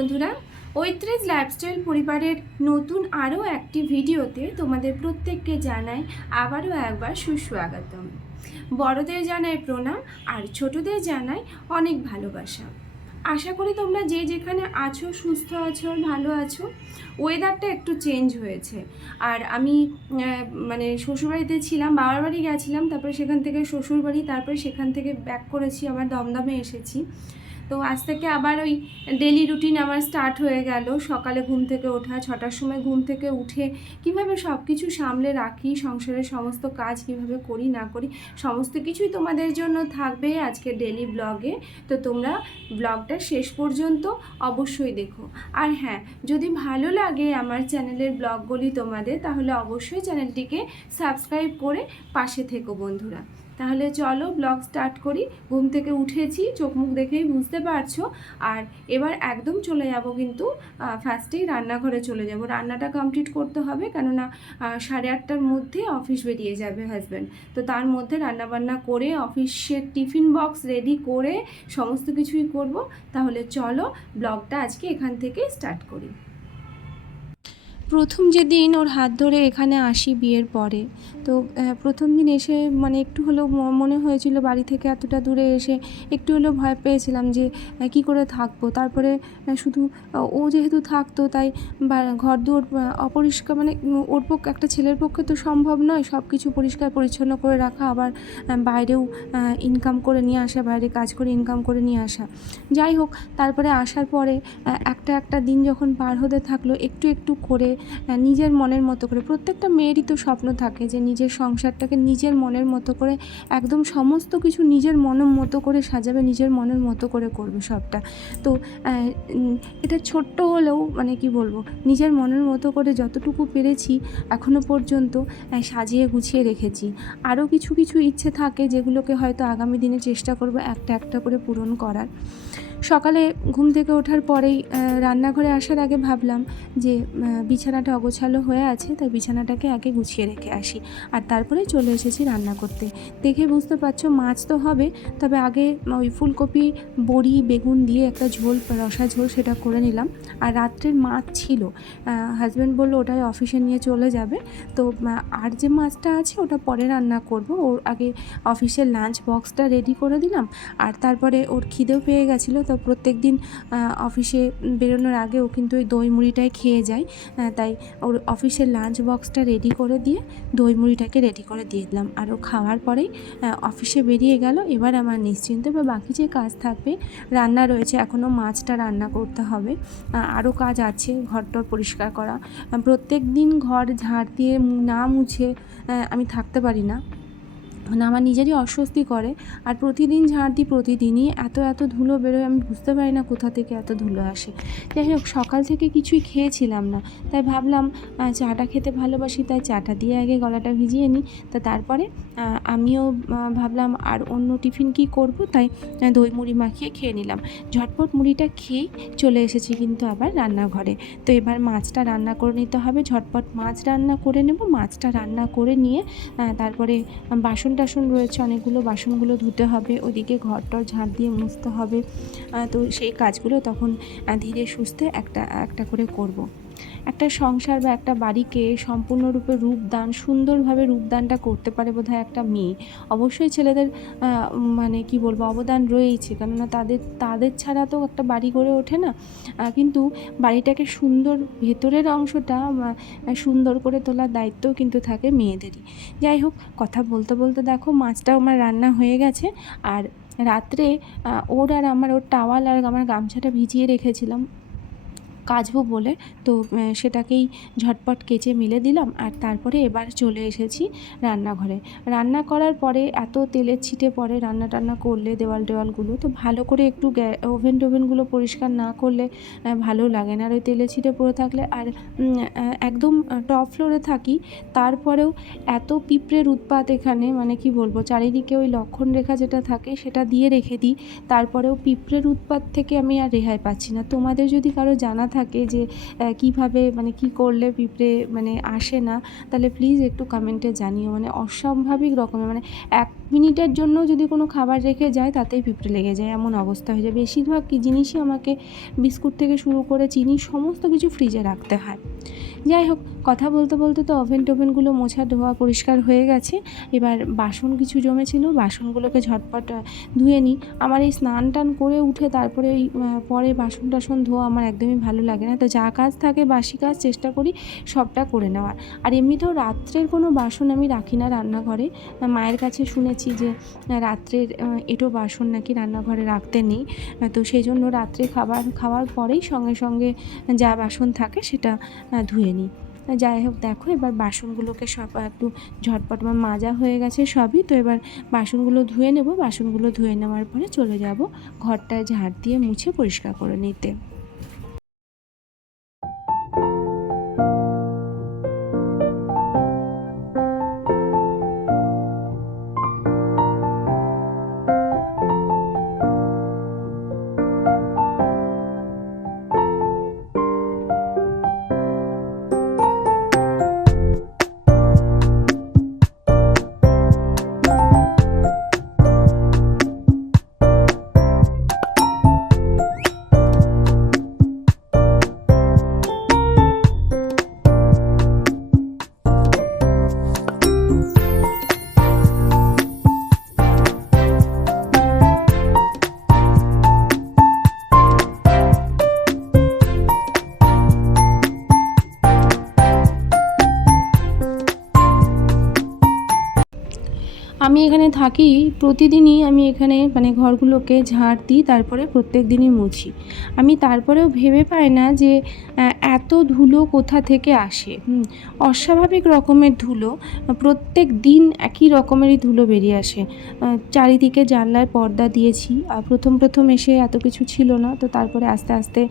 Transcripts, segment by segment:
বন্ধুরা, ঐত্রিশ লাইফস্টাইল পরিবারের নতুন আরও একটি ভিডিওতে তোমাদের প্রত্যেককে জানাই আবারও একবার সুস্বাগতম। বড়দের জানাই প্রণাম, আর ছোটদের জানাই অনেক ভালোবাসা। আশা করি তোমরা যে যেখানে আছো, সুস্থ আছো, আর ভালো আছো ওয়েদারটা একটু চেঞ্জ হয়েছে। আর আমি মানে শ্বশুরবাড়িতে ছিলাম, বাবার বাড়ি গেছিলাম, তারপরে সেখান থেকে শ্বশুরবাড়ি, তারপরে সেখান থেকে ব্যাক করেছি আবার দমদমে এসেছি। তো আজ থেকে আবার ওই ডেলি রুটিন আমার স্টার্ট হয়ে গেল। সকালে ঘুম থেকে ওঠা, ছটার সময় ঘুম থেকে উঠে কীভাবে সব কিছু সামলে রাখি, সংসারের সমস্ত কাজ কীভাবে করি, না করি, সমস্ত কিছুই তোমাদের জন্য থাকবে আজকে ডেলি ব্লগে তো তোমরা ব্লগটা শেষ পর্যন্ত অবশ্যই দেখো। আর হ্যাঁ যদি ভালো লাগে আমার চ্যানেলের ব্লগগুলি তোমাদের, তাহলে অবশ্যই চ্যানেলটিকে সাবস্ক্রাইব করে পাশে থেকো বন্ধুরা। তাহলে চলো ব্লগ স্টার্ট করি। ঘুম থেকে উঠেছি, চোখ মুখ দেখেই বুঝতে পারছ। আর এবার একদম চলে যাব কিন্তু ফার্স্টেই রান্নাঘরে চলে যাব। রান্নাটা কমপ্লিট করতে হবে কেননা সাড়ে আটটার মধ্যে অফিস বেরিয়ে যাবে হাজব্যান্ড তো তার মধ্যে রান্নাবান্না করে অফিসের টিফিন বক্স রেডি করে সমস্ত কিছুই করব। তাহলে চলো ব্লগটা আজকে এখান থেকে স্টার্ট করি। প্রথম যেদিন ওর হাত ধরে এখানে আসি বিয়ের পরে, তো প্রথম দিন এসে মানে একটু হলেও মনে হয়েছিল বাড়ি থেকে এতটা দূরে এসে একটু হলেও ভয় পেয়েছিলাম যে কী করে থাকব। তারপরে শুধু ও যেহেতু থাকতো তাই ঘর দুয়ার অপরিষ্কার মানে ওর পক্ষে একটা ছেলের পক্ষে তো সম্ভব নয় সব কিছু পরিষ্কার পরিচ্ছন্ন করে রাখা, আবার বাইরেও ইনকাম করে নিয়ে আসা, বাইরে কাজ করে ইনকাম করে নিয়ে আসা। যাই হোক, তারপরে আসার পরে একটা একটা দিন যখন পার হতে থাকল, একটু একটু করে নিজের মনের মতো করে। প্রত্যেকটা মেয়েরই তো স্বপ্ন থাকে যে নিজের সংসারটাকে নিজের মনের মতো করে, একদম সমস্ত কিছু নিজের মনের মতো করে সাজাবে, নিজের মনের মতো করে করবে সবটা। তো এটা ছোট্ট হলেও মানে কি বলব, নিজের মনের মতো করে যতটুকু পেরেছি এখনও পর্যন্ত সাজিয়ে গুছিয়ে রেখেছি। আরও কিছু কিছু ইচ্ছে থাকে যেগুলোকে হয়তো আগামী দিনে চেষ্টা করব একটা একটা করে পূরণ করার। সকালে ঘুম থেকে ওঠার পরেই রান্নাঘরে আসার আগে ভাবলাম যে বিছানাটা অগোছালো হয়ে আছে, তাই বিছানাটাকে আগে গুছিয়ে রেখে আসি। আর তারপরে চলে এসেছি রান্না করতে। দেখে বুঝতে পারছ মাছ তো হবে, তবে আগে ওই ফুলকপি, বড়ি, বেগুন দিয়ে একটা ঝোল, রসা ঝোল সেটা করে নিলাম। আর রাত্রের মাছ ছিল। হাজব্যান্ড বলল, ওটাই অফিসে নিয়ে চলে যাবে। তো আর যে মাছটা আছে, ওটা পরে রান্না করব। ওর আগে অফিসের লাঞ্চ বক্সটা রেডি করে দিলাম। আর তারপরে ওর খিদেও পেয়ে গেছিল তো প্রত্যেক দিন অফিসে বেরোনোর আগেও কিন্তু ওই দই মুড়িটাই খেয়ে যায় তাই ওর অফিসের লাঞ্চ বক্সটা রেডি করে দিয়ে দই মুড়িটাকে রেডি করে দিয়ে দিলাম। আর ও খাওয়ার পরেই অফিসে বেরিয়ে গেল। এবার আমার নিশ্চিন্ত বা বাকি যে কাজ থাকবে, রান্না রয়েছে। এখনও মাছটা রান্না করতে হবে। আরও কাজ আছে ঘরটর পরিষ্কার করা। প্রত্যেক দিন ঘর ঝাড় দিয়ে না মুছে আমি থাকতে পারি না। মানে আমার নিজেরই অস্বস্তি করে। আর প্রতিদিন ঝাড় দিই, প্রতিদিনই। এত এত ধুলো বেরোয়, আমি বুঝতে পারি না কোথা থেকে এত ধুলো আসে। যাই হোক, সকাল থেকে কিছুই খেয়েছিলাম না। তাই ভাবলাম চাটা খেতে ভালোবাসি, তাই চাটা দিয়ে আগে গলাটা ভিজিয়ে নিই। তা তারপরে আমিও ভাবলাম, আর অন্য টিফিন কি করব? তাই দই মুড়ি মাখিয়ে খেয়ে নিলাম। ঝটপট মুড়িটা খেয়েই চলে এসেছি কিন্তু আবার রান্নাঘরে। তো এবার মাছটা রান্না করে নিতে হবে। ঝটপট মাছ রান্না করে নেব। মাছটা রান্না করে নিয়ে তারপরে বাসন টাসন রয়েছে, অনেকগুলো বাসনগুলো ধুতে হবে, ওদিকে ঘরটর ঝাড় দিয়ে মুছতে হবে তো সেই কাজগুলো তখন ধীরে সুস্থে একটা একটা করে করব। একটা সংসার বা একটা বাড়িকে সম্পূর্ণরূপে রূপদান, সুন্দরভাবে রূপদানটা করতে পারে বোধহয় একটা মেয়ে। অবশ্যই ছেলেদের মানে কি বলব, অবদান রয়েছে কেননা তাদের তাদের ছাড়া তো একটা বাড়ি গড়ে ওঠে না। কিন্তু বাড়িটাকে সুন্দর, ভেতরের অংশটা সুন্দর করে তোলার দায়িত্বও কিন্তু থাকে মেয়েদেরই। যাই হোক, কথা বলতে বলতে দেখো, মাছটাও আমার রান্না হয়ে গেছে। আর রাত্রে ওর আর আমার, ওর টাওয়াল আর আমার গামছাটা ভিজিয়ে রেখেছিলাম। কাচবো বলে তো সেটাকেই ঝটপট কেচে মিলে দিলাম আর তারপরে এবার চলে এসেছি রান্নাঘরে। রান্না করার পরে এত তেলের ছিটে পড়ে রান্না টান্না করলে, দেওয়াল টেওয়ালগুলো, তো ভালো করে একটু ওভেন টোভেনগুলো পরিষ্কার না করলে ভালো লাগে না। আর ওই তেলে ছিটে পড়ে থাকলে আর একদম টপ ফ্লোরে থাকি, তারপরেও এত পিঁপড়ের উৎপাত এখানে মানে কি বলব, চারিদিকে ওই লক্ষণ রেখা যেটা থাকে সেটা দিয়ে রেখে দিই, তারপরেও পিঁপড়ের উৎপাত থেকে আমি আর রেহাই পাচ্ছি না। তোমাদের যদি কারও জানা থাকে যে আহ, কীভাবে মানে কি করলে পিঁপড়ে মানে আসে না তাহলে প্লিজ একটু কমেন্টে জানিও। মানে অস্বাভাবিক রকমের মানে এক মিনিটের জন্য যদি কোনো খাবার রেখে যায় তাতেই পিঁপড়ে লেগে যায়। এমন অবস্থা হয়ে যায়। বেশিরভাগ কি জিনিসই আমাকে বিস্কুট থেকে শুরু করে চিনি সমস্ত কিছু ফ্রিজে রাখতে হয়। যাই হোক কথা বলতে বলতে তো ওভেন টোভেনগুলো মোছা ধোয়া পরিষ্কার হয়ে গেছে। এবার বাসন কিছু জমেছিল বাসনগুলোকে ঝটপট ধুয়ে নিই। আমার এই স্নান টান করে উঠে তারপরে আহ, পরে বাসন টাসন ধোয়া আমার একদমই ভালো লাগে না। তো যা কাজ থাকে বাসি কাজ চেষ্টা করি সবটা করে নেওয়ার। আর এমনিতেও রাত্রের কোনো বাসন আমি রাখি না রান্নাঘরে। মায়ের কাছে শুনেছি যে রাত্রের এটো বাসন নাকি রান্নাঘরে রাখতে নেই। তো সেই জন্য রাত্রে খাবার, খাওয়ার পরেই সঙ্গে সঙ্গে যা বাসন থাকে সেটা ধুয়ে নিই। যাই হোক, দেখো এবার বাসনগুলোকে সব একটু ঝটপট আমার মাজা হয়ে গেছে সবই। তো এবার বাসনগুলো ধুয়ে নেব। বাসনগুলো ধুয়ে নেওয়ার পরে চলে যাব ঘরটা ঝাড় দিয়ে মুছে পরিষ্কার করে নিতে। আমি এখানে থাকি, প্রতিদিনই আমি এখানে মানে ঘরগুলোকে ঝাড় দিই, তারপরে প্রত্যেক দিনই মুছি। আমি তারপরেও ভেবে পাই না যে এত ধুলো কোথা থেকে আসে? অস্বাভাবিক রকমের ধুলো, প্রত্যেক দিন একই রকমেরই ধুলো বেরিয়ে আসে। চারিদিকে জানলার পর্দা দিয়েছি আর প্রথম প্রথম এসে এত কিছু ছিল না, তো তারপরে আস্তে আস্তে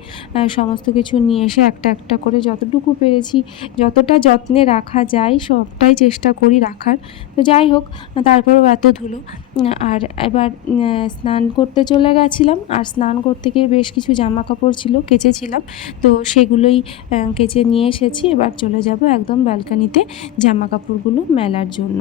সমস্ত কিছু নিয়ে এসে একটা একটা করে যতটুকু পেরেছি, যতটা যত্নে রাখা যায়, সবটাই চেষ্টা করি রাখার। তো যাই হোক, তারপরেও এত ধুলো। আর এবার স্নান করতে চলে গেছিলাম। আর স্নান করতে গিয়ে বেশ কিছু জামা কাপড় ছিল, কেচেছিলাম। তো সেগুলোই কেচে নিয়ে এসেছি। এবার চলে যাব একদম ব্যালকানিতে জামা কাপড়গুলো মেলার জন্য।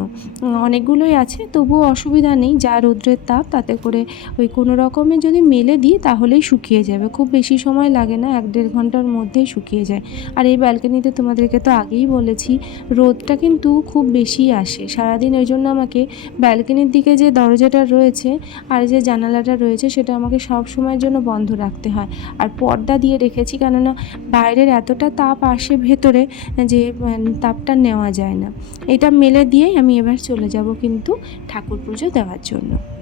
অনেকগুলোই আছে, তবুও অসুবিধা নেই। যা রৌদ্রের তাপ, তাতে করে ওই কোনো রকমে যদি মেলে দিই, তাহলেই শুকিয়ে যাবে। খুব বেশি সময় লাগে না, এক দেড় ঘণ্টার মধ্যেই শুকিয়ে যায়। আর এই ব্যালকানিতে তোমাদেরকে তো আগেই বলেছি, রোদটা কিন্তু খুব বেশি আসে। সারাদিন ওই জন্য আমাকে ব্যালকনির দিকে যে দরজাটা রয়েছে আর যে জানালাটা রয়েছে, সেটা আমাকে সব সময়ের জন্য বন্ধ রাখতে হয়। আর পর্দা দিয়ে রেখেছি, কেননা বাইরের এতটা তাপ আসে ভেতরে যে তাপটা নেওয়া যায় না। এটা মেলে দিয়েই আমি এবার চলে যাব কিন্তু ঠাকুর পুজো দেওয়ার জন্য।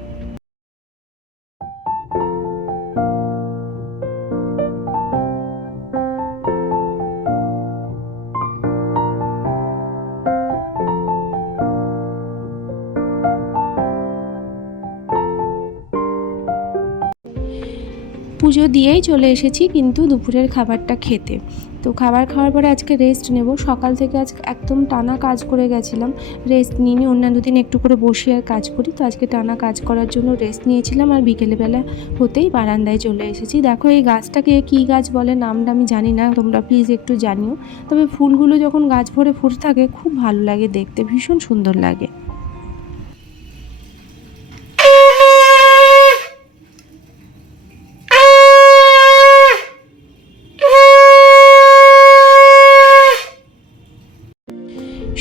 পুজো দিয়েই চলে এসেছি কিন্তু দুপুরের খাবারটা খেতে। তো খাবার খাওয়ার পরে আজকে রেস্ট নেব। সকাল থেকে আজ একদম টানা কাজ করে গেছিলাম। রেস্ট নিয়ে নিয়ে অন্যান্য দিন একটু করে বসে আর কাজ করি। তো আজকে টানা কাজ করার জন্য রেস্ট নিয়েছিলাম আর বিকেলবেলা হতেই বারান্দায় চলে এসেছি। দেখো এই গাছটাকে কী গাছ বলে নামটা আমি জানি না, তোমরা প্লিজ একটু জানিও। তবে ফুলগুলো যখন গাছ ভরে ফুটে থাকে, খুব ভালো লাগে দেখতে, ভীষণ সুন্দর লাগে।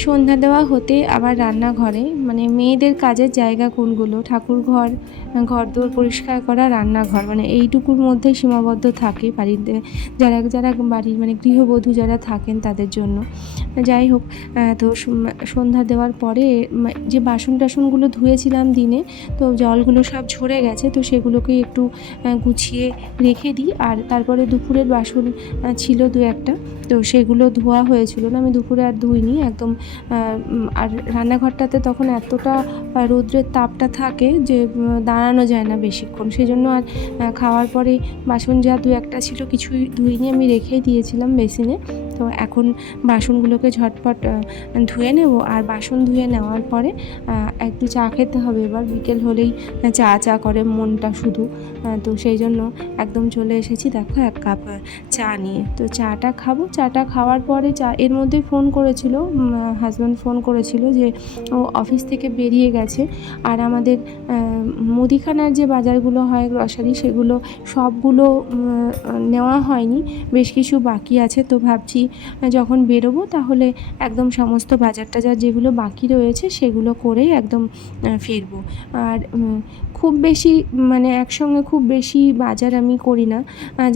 সন্ধ্যা দেওয়া হতে আবার রান্নাঘরে মানে মেয়েদের কাজের জায়গা কোনগুলো? ঠাকুর ঘর ঘর দোর পরিষ্কার করা, রান্নাঘর মানে এইটুকুর মধ্যে সীমাবদ্ধ থাকে বাড়িতে। যারা যারা বাড়ির মানে গৃহবধূ যারা থাকেন তাদের জন্য। যাই হোক তো সন্ধ্যা দেওয়ার পরে যে বাসন টাসনগুলো ধুয়েছিলাম দিনে, তো জলগুলো সব ঝরে গেছে, তো সেগুলোকে একটু গুছিয়ে রেখে দিই। আর তারপরে দুপুরের বাসন ছিল দু একটা, তো সেগুলো ধোয়া হয়েছিল। না, আমি দুপুরে আর ধুইনি, একদম আর রান্নাঘরটাতে তখন এতটা রৌদ্রের তাপটা থাকে যে দাঁড়ানো যায় না বেশিক্ষণ। সেই জন্য আর খাওয়ার পরে বাসন যা দু একটা ছিল কিছুই ধুইনি, আমি রেখেই দিয়েছিলাম বেসিনে। তো এখন বাসনগুলোকে ঝটপট ধুয়ে নেব। আর বাসন ধুয়ে নেওয়ার পরে একটু চা খেতে হবে। এবার বিকেল হলেই চা চা করে মনটা শুধু। তো সেই জন্য একদম চলে এসেছি, দেখো, এক কাপ চা নিয়ে। তো চাটা খাব। চাটা খাওয়ার পরে চা, এর মধ্যে ফোন করেছিল হাজব্যান্ড ফোন করেছিল যে, ও অফিস থেকে বেরিয়ে গেছে। আর আমাদের মুদিখানার যে বাজারগুলো হয় গ্রসারি সেগুলো সবগুলো নেওয়া হয়নি। বেশ কিছু বাকি আছে। তো ভাবছি যখন বেরোবো, তাহলে একদম সমস্ত বাজার টাজার যেগুলো বাকি রয়েছে, সেগুলো করেই একদম ফিরবো। আর খুব বেশি মানে একসঙ্গে খুব বেশি বাজার আমি করি না।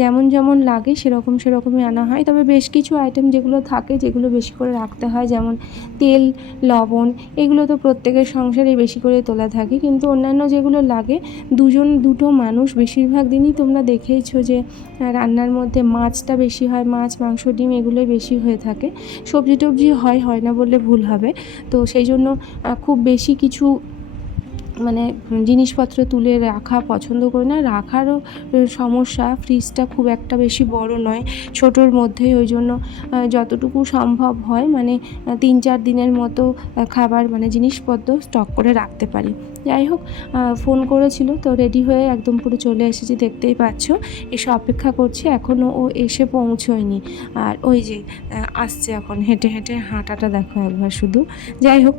যেমন যেমন লাগে সেরকম সেরকমই আনা হয়। তবে বেশ কিছু আইটেম যেগুলো থাকে যেগুলো বেশি করে রাখতে হয়, যেমন তেল, লবণ, এগুলো তো প্রত্যেকের সংসারে বেশি করে তোলা থাকে। কিন্তু অন্যান্য যেগুলো লাগে, দুজন, দুটো মানুষ বেশিরভাগ দিনই তোমরা দেখেইছো যে রান্নার মধ্যে মাছটা বেশি হয়, মাছ, মাংস, ডিম এগুলোই বেশি হয়ে থাকে। সবজি টবজি হয় হয় না বললে ভুল হবে। তো সেই জন্য খুব বেশি কিছু মানে জিনিসপত্র তুলে রাখা পছন্দ করি না। রাখারও সমস্যা ফ্রিজটা খুব একটা বেশি বড় নয়, ছোটোর মধ্যেই। ওই জন্য যতটুকু সম্ভব হয় মানে তিন চার দিনের মতো খাবার মানে জিনিসপত্র স্টক করে রাখতে পারি। যাই হোক ফোন করেছিল তো রেডি হয়ে একদম পুরো চলে এসেছি, দেখতেই পাচ্ছ। এসে অপেক্ষা করছি এখনও ও এসে পৌঁছয়নি। আর ওই যে আসছে এখন, হেঁটে হেঁটে হাঁটাটা দেখো একবার শুধু। যাই হোক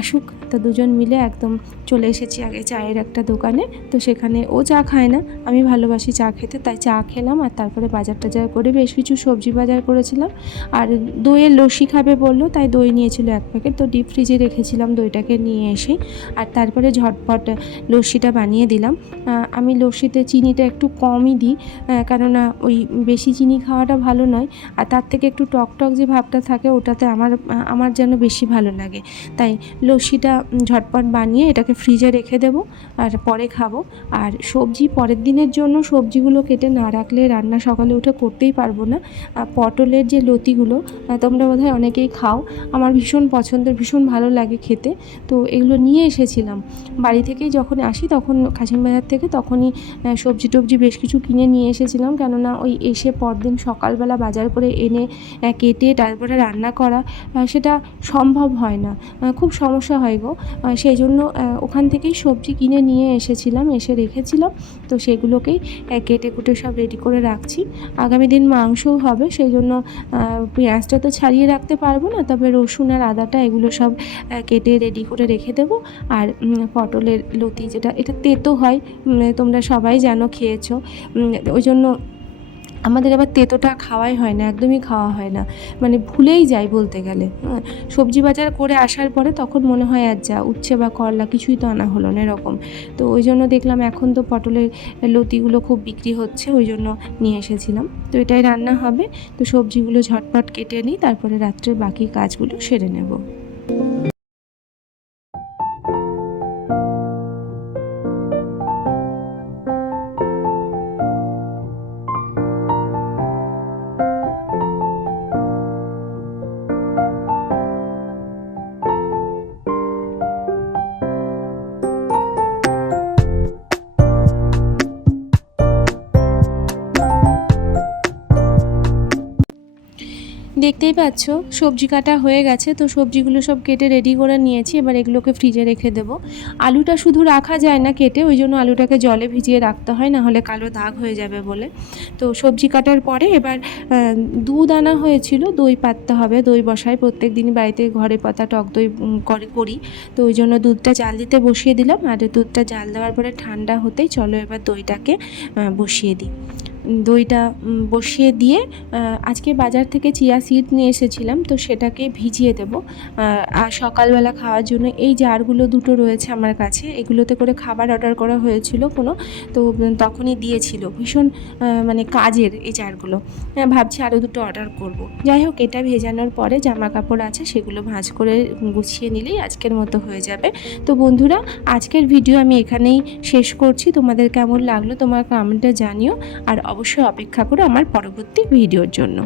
আসুক, তো দুজন মিলে একদম চলে এসেছি আগে চায়ের একটা দোকানে। তো সেখানে ও চা খায় না, আমি ভালোবাসি চা খেতে, তাই চা খেলাম আর তারপরে বাজার টাজার করে বেশ কিছু সবজি বাজার করেছিলাম। আর দইয়ের লস্যি খাবে বলল, তাই দই নিয়েছিল এক প্যাকেট, তো ডিপ ফ্রিজে রেখেছিলাম দইটাকে নিয়ে এসে। আর তারপরে ঝটপট লস্যিটা বানিয়ে দিলাম। আমি লস্যিতে চিনিটা একটু কমই দিই কেননা ওই বেশি চিনি খাওয়াটা ভালো নয়। আর তার থেকে একটু টক টক যে ভাবটা থাকে, ওটাতে আমার আমার যেন বেশি ভালো লাগে। তাই লস্যিটা ঝটপট বানিয়ে এটাকে ফ্রিজে রেখে দেবো আর পরে খাব। আর সবজি পরের দিনের জন্য সবজিগুলো কেটে না রাখলে রান্না সকালে উঠে করতেই পারব না। পটলের যে লতিগুলো তোমরা বোধহয় অনেকেই খাও। আমার ভীষণ পছন্দের, ভীষণ ভালো লাগে খেতে। তো এগুলো নিয়ে এসেছিলাম। বাড়ি থেকেই যখন আসি তখন খাসিম বাজার থেকে তখনই সবজি টবজি বেশ কিছু কিনে নিয়ে এসেছিলাম। কেননা ওই এসে পরদিন সকালবেলা বাজার করে এনে কেটে তারপরে রান্না করা সেটা সম্ভব হয় না। খুব সমস্যা হয় গো। সেই জন্য ওখান থেকেই সবজি কিনে নিয়ে এসেছিলাম, এসে রেখেছিলাম। তো সেগুলোকেই কেটে কুটে সব রেডি করে রাখছি। আগামী দিন মাংসও হবে, সেই জন্য পেঁয়াজটা তো ছাড়িয়ে রাখতে পারব না, তবে রসুন আর আদাটা এগুলো সব কেটে রেডি করে রেখে দেবো। আর পটলের লতি যেটা এটা তেতো হয় তোমরা সবাই জানো খেয়েছো। ওই জন্য আমাদের আবার তেতোটা খাওয়াই হয় না একদমই খাওয়া হয় না। মানে ভুলেই যাই বলতে গেলে। হ্যাঁ, সবজি বাজার করে আসার পরে তখন মনে হয় আর যা উচ্ছে বা করলা কিছুই তো আনা হলো না এরকম। তো ওই জন্য দেখলাম এখন তো পটলের লতিগুলো খুব বিক্রি হচ্ছে ওই জন্য নিয়ে এসেছিলাম। তো এটাই রান্না হবে তো সবজিগুলো ঝটপট কেটে নিই তারপরে রাত্রের বাকি কাজগুলো সেরে নেব। দেখতেই পাচ্ছ, সবজি কাটা হয়ে গেছে, তো সবজিগুলো সব কেটে রেডি করে নিয়েছি। এবার এগুলোকে ফ্রিজে রেখে দেবো। আলুটা শুধু রাখা যায় না কেটে, ওই জন্য আলুটাকে জলে ভিজিয়ে রাখতে হয় না হলে কালো দাগ হয়ে যাবে বলে। তো সবজি কাটার পরে এবার দুধ আনা হয়েছিল, দই পাততে হবে। দই বসাই প্রত্যেক দিনই বাড়িতে ঘরে পাতা, টক দই করে, করি। তো ওই জন্য দুধটা জাল দিতে বসিয়ে দিলাম, আর দুধটা জাল দেওয়ার পরে ঠান্ডা হতেই চলো এবার দইটাকে বসিয়ে দিই। দইটা বসিয়ে দিয়ে আজকে বাজার থেকে চিয়া সিড নিয়ে এসেছিলাম তো সেটাকে ভিজিয়ে দেবো। আর সকালবেলা খাওয়ার জন্য এই জারগুলো দুটো রয়েছে আমার কাছে এগুলোতে করে খাবার অর্ডার করা হয়েছিল কোনো তো তখনই দিয়েছিল। ভীষণ মানে কাজের এই জারগুলো। হ্যাঁ, ভাবছি আরও দুটো অর্ডার করব। যাই হোক এটা ভেজানোর পরে জামা কাপড় আছে সেগুলো ভাঁজ করে গুছিয়ে নিলেই আজকের মতো হয়ে যাবে। তো বন্ধুরা আজকের ভিডিও আমি এখানেই শেষ করছি। তোমাদের কেমন লাগল তোমার কমেন্টে জানিও। আর অবশ্যই অপেক্ষা করো আমার পরবর্তী ভিডিওর জন্য।